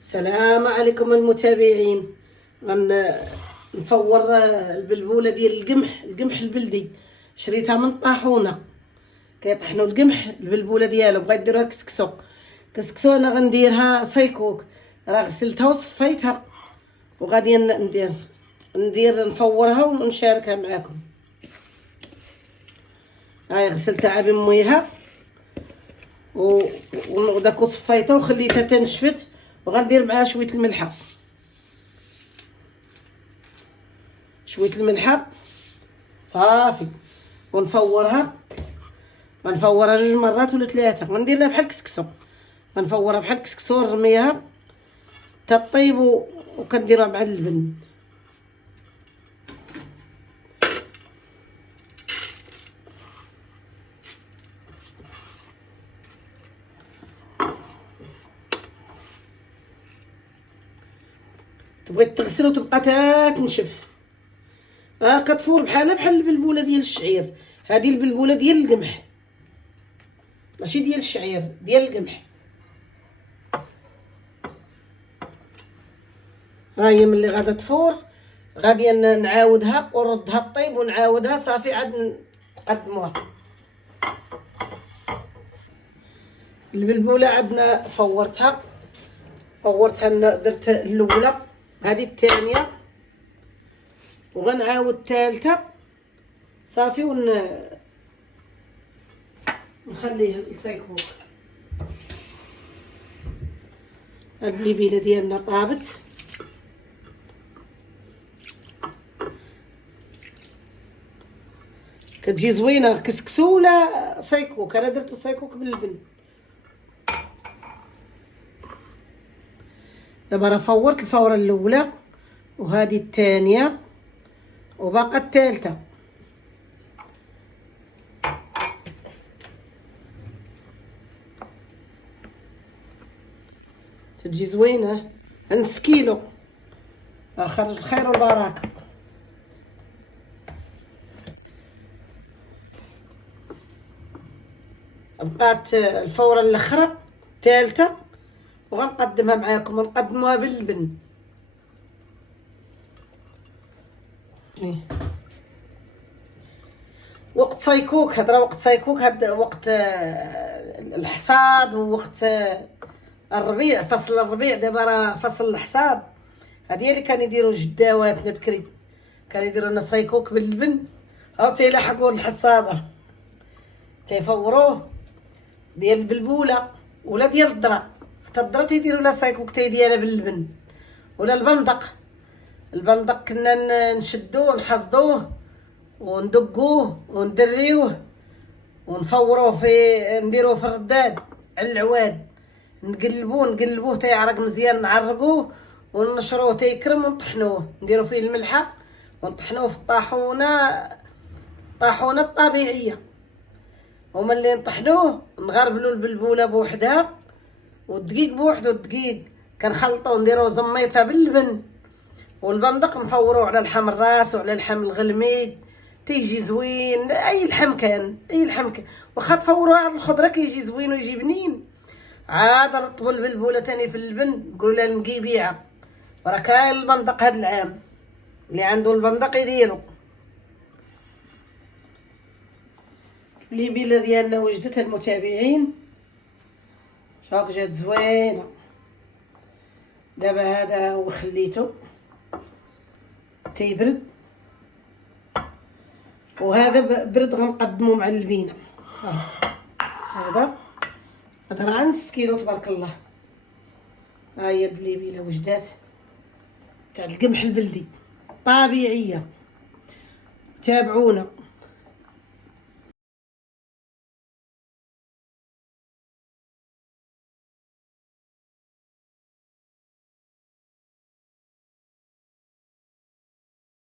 السلام عليكم المتابعين. غنفور البلبوله ديال القمح البلدي. شريتها من طاحونه كيطحنوا القمح البلبوله ديالو، بغيت ديروها كسكسو انا غنديرها سايكوك. راه غسلتها وصفيتها وغادي ندير نفورها ونشاركها معاكم. هاي غسلتها بمويها وداك وصفيتها وخليتها تنشفت، وغندير معاها شويه الملحه صافي، ونفورها. غنفورها 2 مرات ولا 3. غندير لها بحال الكسكسو، غنفورها بحال الكسكسو ونرميها تطيب وكنديرها مع اللبن. تبغي تغسل وتبقى تنشف. كتفور بحال البلبوله ديال الشعير. هذه البلبوله ديال القمح ماشي ديال الشعير، ديال القمح. ها هي ملي غادا تفور غادي نعاودها ونردها طيب ونعاودها صافي عاد نقدموها. البلبوله عندنا فورتها درت الاولى، هذه الثانيه، وغنعاود الثالثه صافي نخليها لسايكوك. هاد الليبيله ديالنا طابت. كتجي زوينه كسكسو ولا سايكوك. انا درت سايكوك باللبن. دابا راه فورت الفوره الاولى وهذه الثانيه وباقا الثالثه. تجي زوينه. نص كيلو. خرج الخير والبركه. بقات الفوره الاخرى الثالثه وغنقدمها معاكم ونقدموها باللبن. وقت سايكوك، هضره وقت سايكوك، هاد وقت الحصاد ووقت الربيع، فصل الربيع. دابا راه فصل الحصاد. هادي اللي كانوا يديروا جداواتنا بكري، كانوا يديروا لنا سايكوك باللبن او تيلحقوا الحصاده تيفوروه ديال البلبوله ولا ديال الذره. حتى الذره تيديروا لها سايكوك ديالها باللبن، ولا البندق كنا نشدوه ونحصدوه وندقوه وندريوه ونفوروه نديروه في الرداد على العواد، نقلبوه تيعرق مزيان، نعرقوه ونشروه تيكرم ونطحنوه، نديرو فيه الملحه ونطحنوه في الطاحونه الطبيعيه. وملي نطحنوه نغربلو البلبوله بوحدها والدقيق بوحدو. الدقيق كنخلطوه نديروه زميته باللبن، والبندق نفوروه على لحم الراس وعلى لحم الغلميد تيجي زوين. اي لحم كان واخا تفوروه على الخضره كيجي زوين ويجي بنين. عاد رطبوا البلبوله تاني في اللبن، نقولوا لها المقيبيعه. راه كاين البندق هذا العام، اللي عنده البندق يديرو. الليبيله ديالنا وجدتها المتابعين. شوف جات زوينه. دابا هذا هو خليته تيبرد، وهذا برد غنقدمو مع اللبينه. هذا راه نص كيلو تبارك الله. ها هي الليبيله وجدات تاع القمح البلدي طبيعيه. تابعونا.